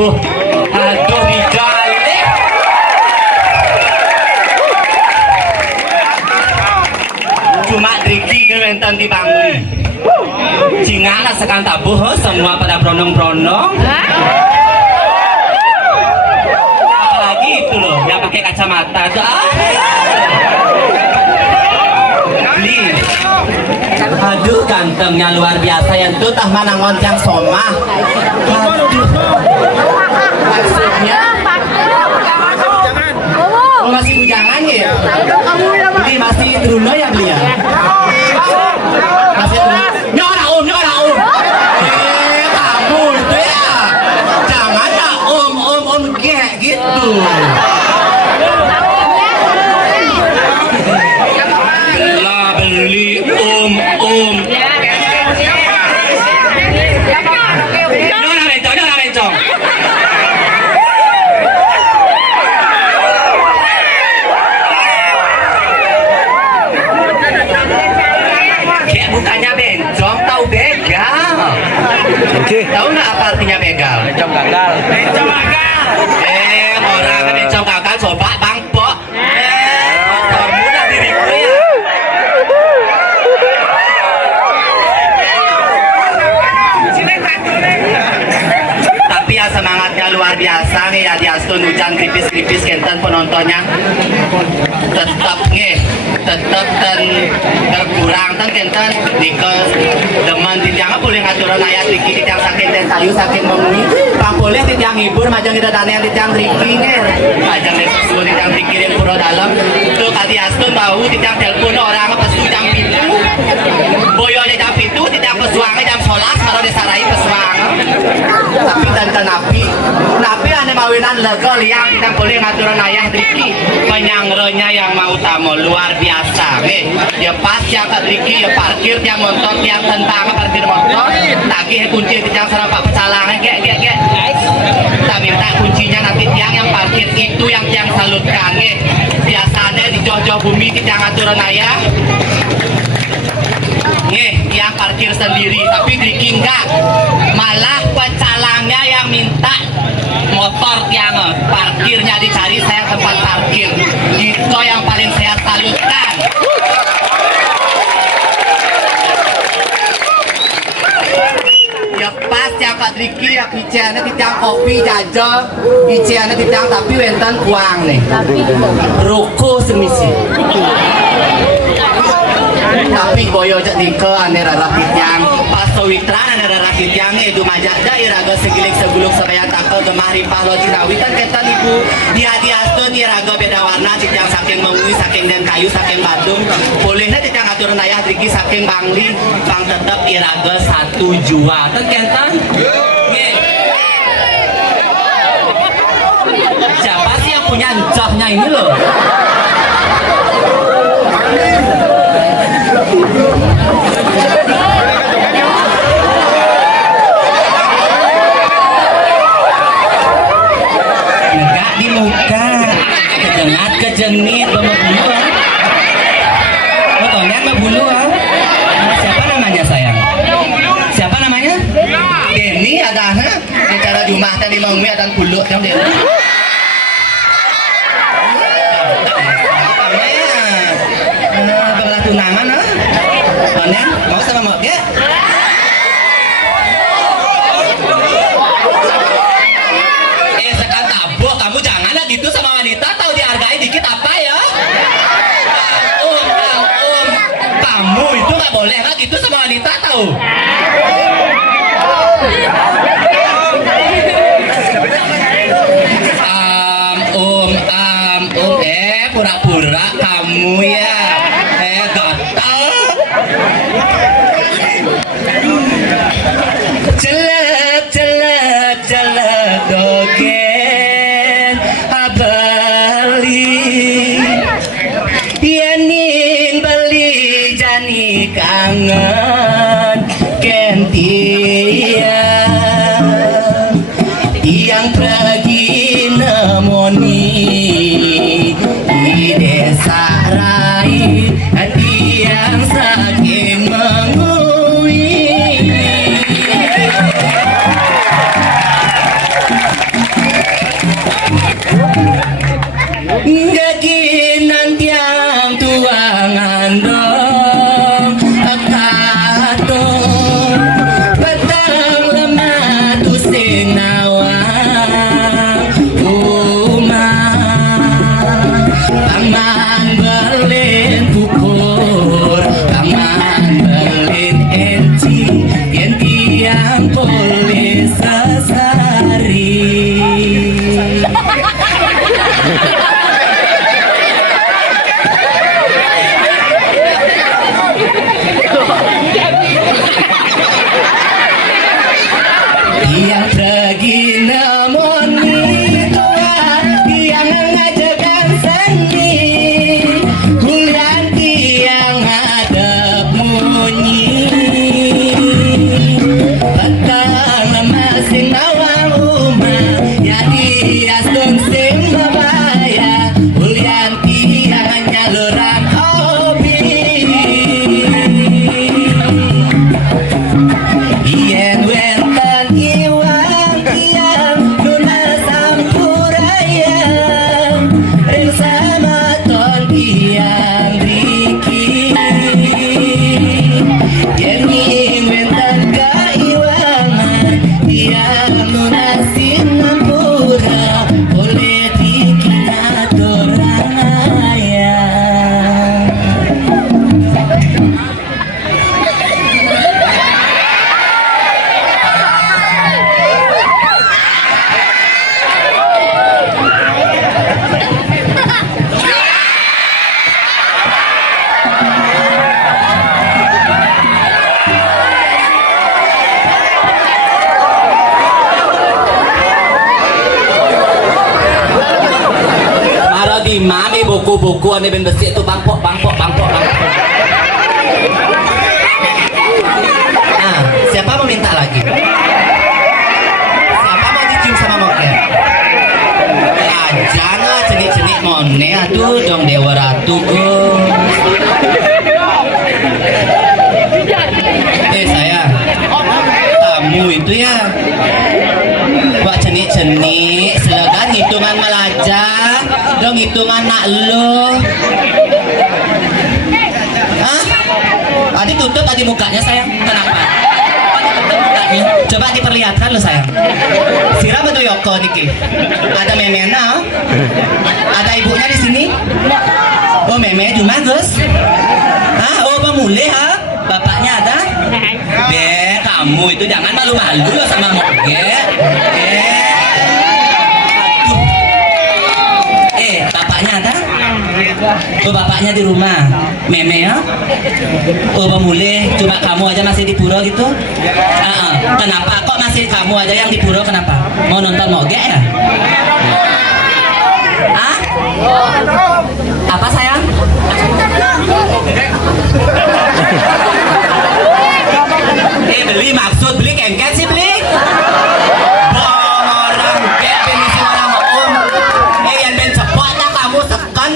Aduh dibalik. Cuma Driki kewentan di Bangli. Cingana sekan tabuh semua pada brondong-brondong. Apalagi itu loh yang pakai kacamata tuh. Aduh gantengnya luar biasa yang tuh tah manangon yang somah. Aduh. Maksudnya oh masih bujangan ya? Beli masih Bruno ya beli ya? Masih Bruno? Nyora om kamu itu ya? Jangan ya om kayak gitu. Lah beli om Nyora bencong bukannya bencong, tahu begal. Tahu nggak apa artinya begal? Bencong gagal. Bencong gagal. Orang ke bencong gagal coba bang pok. Kamu udah diriku ya. Tapi ya semangatnya luar biasa nih ya, diastun hujan kripis kenten penontonnya tetap dan berkurang kan kenten dike demen titiang boleh ngaturan ayat Riki titiang sakit dan sayu sakit mengui tak boleh titiang hibur majang kita dana yang titiang Riki majang sesuatu titiang Riki yang pura dalam tuh kali astun tahu titiang telepon orang pesu jam pintu boyonya jam pintu titiang pesuangnya jam sholat kalau disarai pesuang tapi dan napi ane mawinan lega liang titiang boleh ngaturan ayat Riki penyangronya yang mau tamu luar biasa ya pas yang Riki ya parkir yang motor yang tentang parkir motor tagih kunci yang serapa pecalangan gek tak minta kuncinya nanti yang parkir itu yang salutkan biasanya di jauh-jauh bumi yang aturan ayah yang parkir sendiri tapi Riki enggak malah pecalangnya yang minta motor yang parkirnya dicari saya tempat parkir itu yang paling saya salutkan. Ya pas yang Kak Riki ya kiciannya titiang kopi jajal kiciannya titiang tapi wenten uang nih ruko semisi tapi boyo jadike ane rara titiang pas sowitran ane rara titiang itu majada iraga segilik seguluk sebaya takel gemah rimpah lo cinawitan ketan ibu diastun iraga beda warna titiang saking mengui saking dan kayu saking Bandung bolehnya titiang aturan ayah Riki saking Bangli bang tetep iraga 1 jua kan ketan siapa sih yang punya encahnya ini loh enggak di muka kejengat membunuh fotonya membunuh siapa namanya sayang siapa namanya Denny ada di cara rumah tadi mau ada kuluk yang Denny tunangan Soalnya mau sama mau ya sekarang tabuh kamu janganlah gitu sama wanita tahu dihargai dikit apa ya kamu itu nggak boleh lah gitu sama wanita tahu pura-pura kamu ya gatal celak dogen abali yanin bali kangen kentia yang pergi nemoni di desa Rai yang saking mengui gaginan tiang tuangan dong akato petang lemah tu sing nawang umah paman berlin pupur paman berlin enci yen tiang polis sesari yang pergi nemoni Tuhan yang ngajakan seni Hulyanti yang hadap munyi petang masing nawang umah ya hias dong sing babaya Hulyanti yang nyaluran hobi yen wenten iwang tiang nuna sampuraya ring sama ton tiang riki yen wenten kaiwangan tiang nuna sinampura oleh riki atoraya di mana buku-buku ane ben besi itu bangkok. Nah, siapa mau minta lagi? Siapa mau dicium sama moker? Jangan cenik-cenik mone, aduh dong Dewa Ratu sayang, kamu itu ya buat cenik-cenik selegan hitungan melaja dong hitungan nak lo hah? Adi tutup tadi mukanya sayang, kenapa? Adi tutup mukanya, coba diperlihatkan lo sayang Sira betul Yoko niki ada memena ada ibunya di sini oh meme cuma Gus hah? Oh pemulih ha? Bapaknya ada? Be, kamu itu jangan malu-malu loh sama moge bapaknya ada? Oh bapaknya di rumah meme ya? Oh pemulih cuma kamu aja masih di pura gitu? Kenapa kok masih kamu aja yang di pura kenapa? Mau nonton moge ya? Hah? Apa sayang? Beli maksud beli kengket sih beli orang benisi orang yang ben cepatnya kamu sekan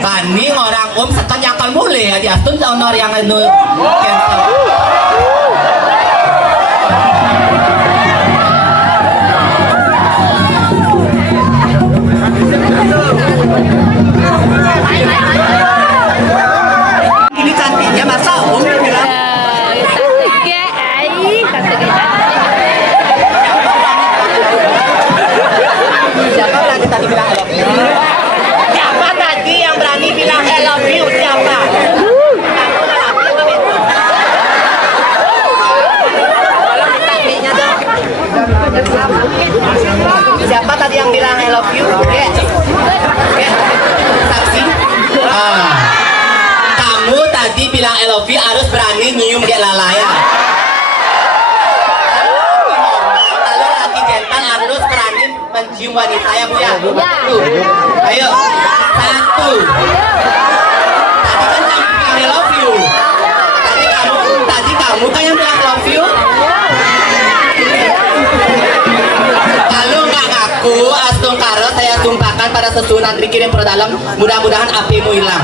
kani orang sekan yang akan mulai ya di astun tahun yang itu ini cantiknya masa bilang siapa berani tadi bilang I love you? Siapa tadi yang berani bilang I love you? Siapa? Siapa tadi yang bilang I love you? Saksi? Kamu tadi bilang I love you harus berani nyium kayak lalaya. Harus berani mencium wanita ya Bu ya? Ayo, 1. Tadi kan I love you. Tadi pada susunan dikirim per dalam, mudah-mudahan apimu hilang.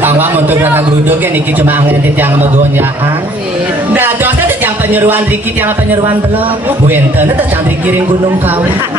Tawa untuk anak geruduk ya niki cuma angin yang megonya dah dosa yang penyuruhan dikit yang penyuruhan belum buenten itu cantik kiring gunung kau